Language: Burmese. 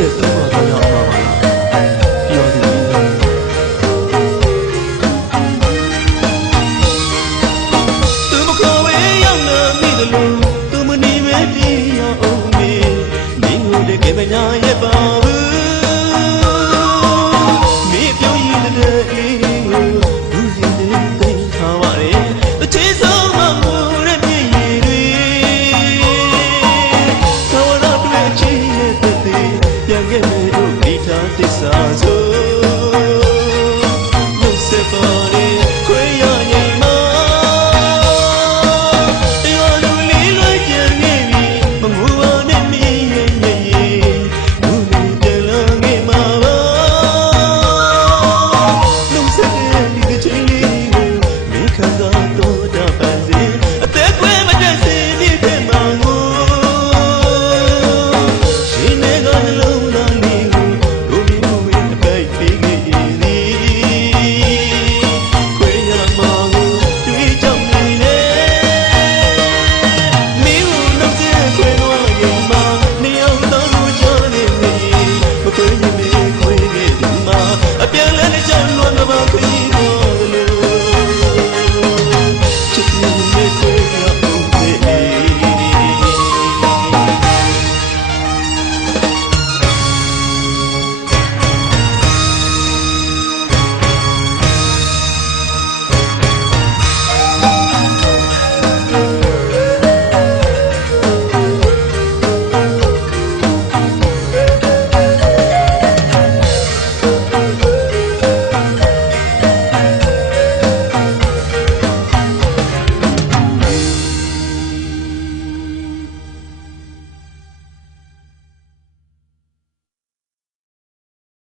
ဆက်သုံးပါတော့ရအောင်ပါပါပြောတယ်သူမခေါ်ဝေးရောက်လာမိတယ်လို့သူမနေပဲပြေရအောင်မေမင်းတို့တကယ်မညာရဲ့ပါ ပြန်ခဲ့မယ်တို့မိသားသစ္စာဆိုလို့စပါ